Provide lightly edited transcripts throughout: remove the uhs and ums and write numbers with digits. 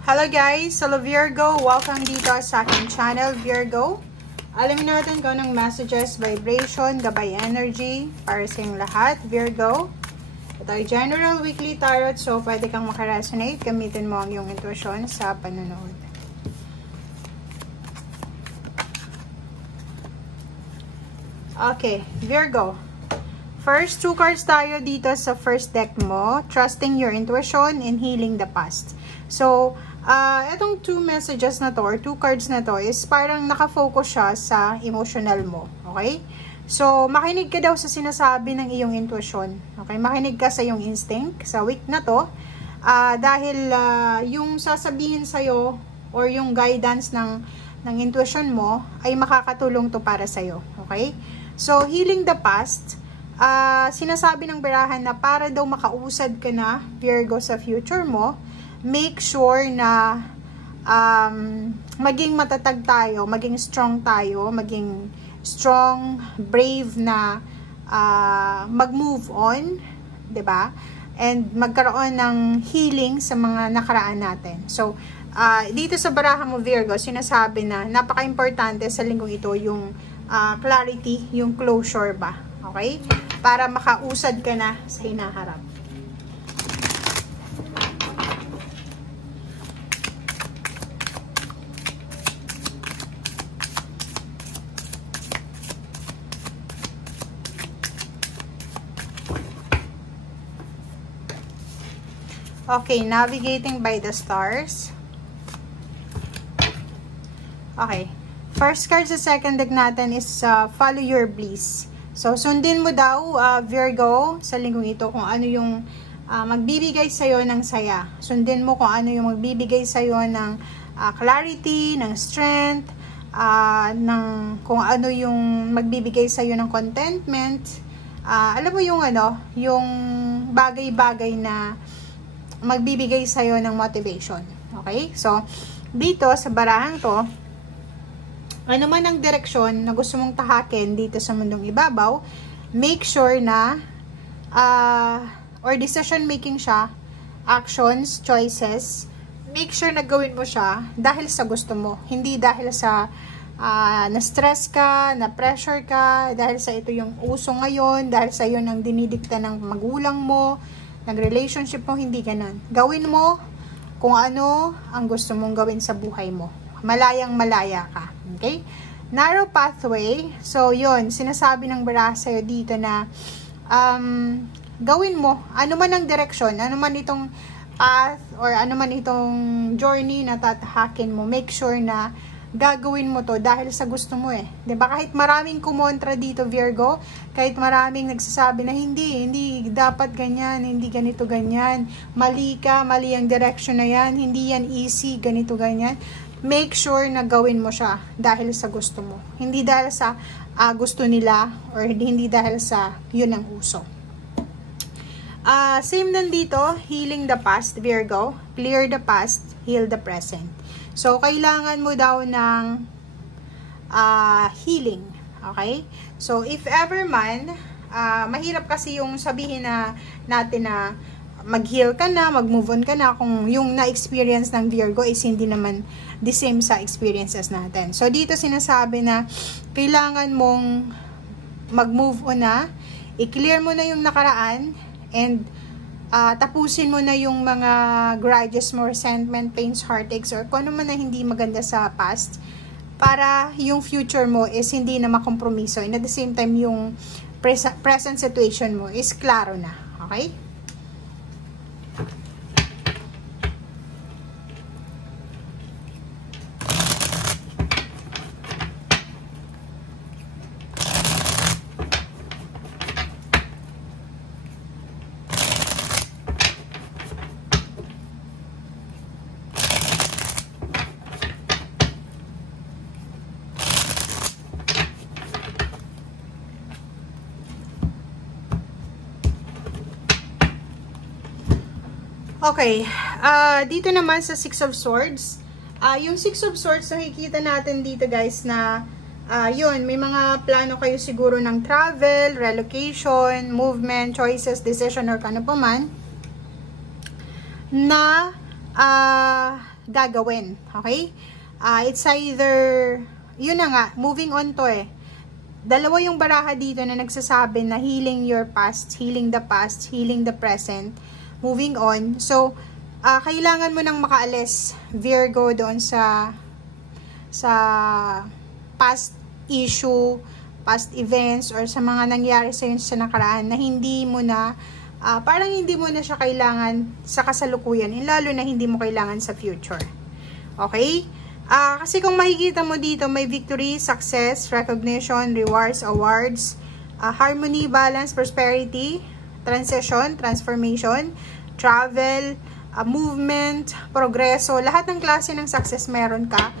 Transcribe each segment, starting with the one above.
Hello guys! Hello Virgo! Welcome dito sa aking channel, Virgo. Alamin natin kung anong messages, vibration, gabay energy para sa inyong lahat, Virgo. Ito ay general weekly tarot, so pwede kang makaresonate. Gamitin mo ang iyong intuition sa panonood. Okay, Virgo. First, 2 cards tayo dito sa first deck mo. Trusting your intuition and healing the past. So, itong 2 messages na to or 2 cards na to is parang nakafocus siya sa emotional mo. Okay? So, makinig ka daw sa sinasabi ng iyong intuition. Okay? Makinig ka sa iyong instinct sa week na to. Dahil yung sasabihin sa'yo or yung guidance ng intuition mo ay makakatulong to para sa'yo. Okay? So, healing the past. Sinasabi ng barahan na para daw makausad ka na, Virgo, sa future mo, make sure na maging matatag tayo, maging strong tayo, maging strong, brave na mag-move on, 'di ba? And magkaroon ng healing sa mga nakaraan natin. So, dito sa barahan mo, Virgo, sinasabi na napaka-importante sa linggong ito yung clarity, yung closure ba? Okay? Para makausad ka na sa hinaharap. Okay, navigating by the stars. Okay. First card sa second deck natin is follow your bliss. So, sundin mo daw, Virgo, sa linggong ito kung ano yung magbibigay sa'yo ng saya. Sundin mo kung ano yung magbibigay sa'yo ng clarity, ng strength, kung ano yung magbibigay sa'yo ng contentment. Alam mo yung yung bagay-bagay na magbibigay sa'yo ng motivation. Okay? So, dito sa barahang to, ano man ang direksyon na gusto mong tahakin dito sa mundong ibabaw, make sure na or decision making siya, actions, choices, make sure na gawin mo siya dahil sa gusto mo, hindi dahil sa na-stress ka, na-pressure ka, dahil sa ito yung uso ngayon, dahil sa yun ang dinidikta ng magulang mo, ng relationship mo, hindi ganun. Gawin mo kung ano ang gusto mong gawin sa buhay mo. Malayang malaya ka. Okay? Narrow pathway. So, yun. Sinasabi ng baraha sa'yo dito na gawin mo. Ano man ang direksyon, ano man itong path, or ano man itong journey na tatahakin mo, make sure na gagawin mo to dahil sa gusto mo eh. Diba? Kahit maraming kumontra dito, Virgo, kahit maraming nagsasabi na hindi dapat ganyan, hindi ganito ganyan, mali ka, mali ang direction na yan, hindi yan easy, ganito ganyan. Make sure na gawin mo siya dahil sa gusto mo. Hindi dahil sa gusto nila or hindi dahil sa yun ang uso. Same din dito, healing the past, Virgo. Clear the past, heal the present. So, kailangan mo daw ng healing. Okay? So, if ever man, mahirap kasi yung sabihin na natin na mag-heal ka na, mag-move on ka na kung yung na-experience ng Virgo is hindi naman the same sa experiences natin. So, dito sinasabi na kailangan mong mag-move on na, i-clear mo na yung nakaraan, and tapusin mo na yung mga grudges mo, resentment, pains, heartaches, or kung ano man na hindi maganda sa past, para yung future mo is hindi na makompromiso, and at the same time, yung present situation mo is klaro na. Okay? Okay, dito naman sa Six of Swords, yung Six of Swords, nakikita natin dito guys na, yun, may mga plano kayo siguro ng travel, relocation, movement, choices, decision, or kano pa man, na gagawin. Okay? It's either, yun na nga, moving on to eh. Dalawa yung baraha dito na nagsasabi na healing your past, healing the present, moving on. So, kailangan mo nang makaalis, Virgo, doon sa past issue, past events, or sa mga nangyari sa sa nakaraan na hindi mo na, parang hindi mo na siya kailangan sa kasalukuyan, lalo na hindi mo kailangan sa future. Okay? Kasi kung makikita mo dito, may victory, success, recognition, rewards, awards, harmony, balance, prosperity, transition, transformation, travel, movement, progreso, lahat ng klase ng success meron ka.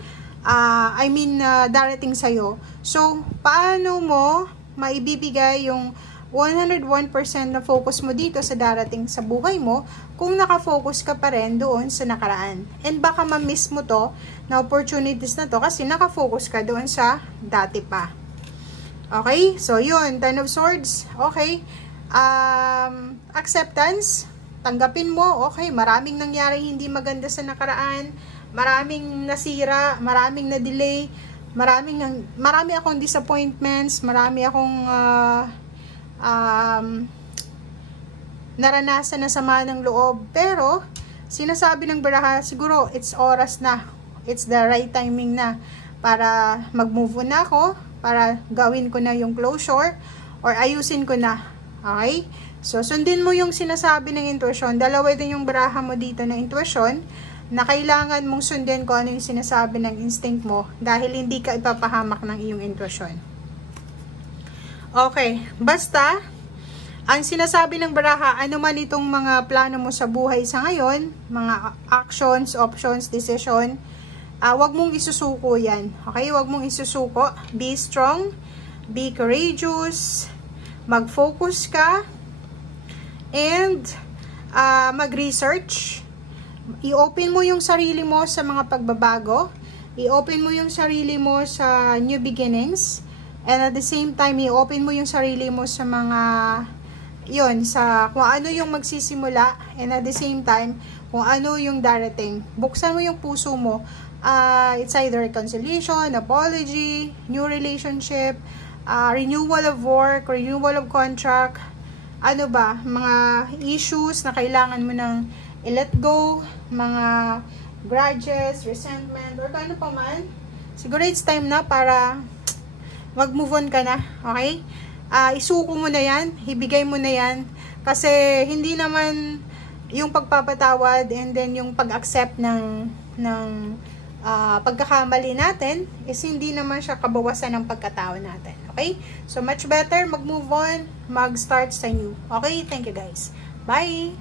Darating sa'yo. So, paano mo maibibigay yung 101% na focus mo dito sa darating sa buhay mo kung nakafocus ka pa rin doon sa nakaraan? And baka ma-miss mo to na opportunities na to kasi nakafocus ka doon sa dati pa. Okay? So, yun. Ten of Swords. Okay. Acceptance. Tanggapin mo. Okay. Maraming nangyari hindi maganda sa nakaraan. Maraming nasira. Maraming na-delay. Marami akong disappointments. Marami akong naranasan na sama ng loob, pero sinasabi ng baraha, siguro it's oras na, it's the right timing na para mag-move on na ako, para gawin ko na yung closure or ayusin ko na. Okay? So sundin mo yung sinasabi ng intuition. Dalawa din yung baraha mo dito na intuition na kailangan mong sundin kung ano yung sinasabi ng instinct mo dahil hindi ka ipapahamak ng iyong intuition. Okay, basta, ang sinasabi ng baraha, ano man itong mga plano mo sa buhay sa ngayon, mga actions, options, decision, wag mong isusuko yan. Okay, wag mong isusuko. Be strong, be courageous, mag-focus ka, and mag-research. I-open mo yung sarili mo sa mga pagbabago, i-open mo yung sarili mo sa new beginnings, and at the same time, i-open mo yung sarili mo sa mga, yun, sa kung ano yung magsisimula, and at the same time, kung ano yung darating. Buksan mo yung puso mo. It's either reconciliation, apology, new relationship, renewal of work, renewal of contract, ano ba, mga issues na kailangan mo nang i-let go, mga grudges, resentment, or ano pa man. Siguro it's time na para mag-move on ka na, okay? Isuko mo na yan, ibigay mo na yan, kasi hindi naman yung pagpapatawad and then yung pag-accept ng pagkakamali natin is hindi naman siya kabawasan ng pagkatao natin, okay? So much better mag-move on, mag-start sa new. Okay? Thank you guys. Bye!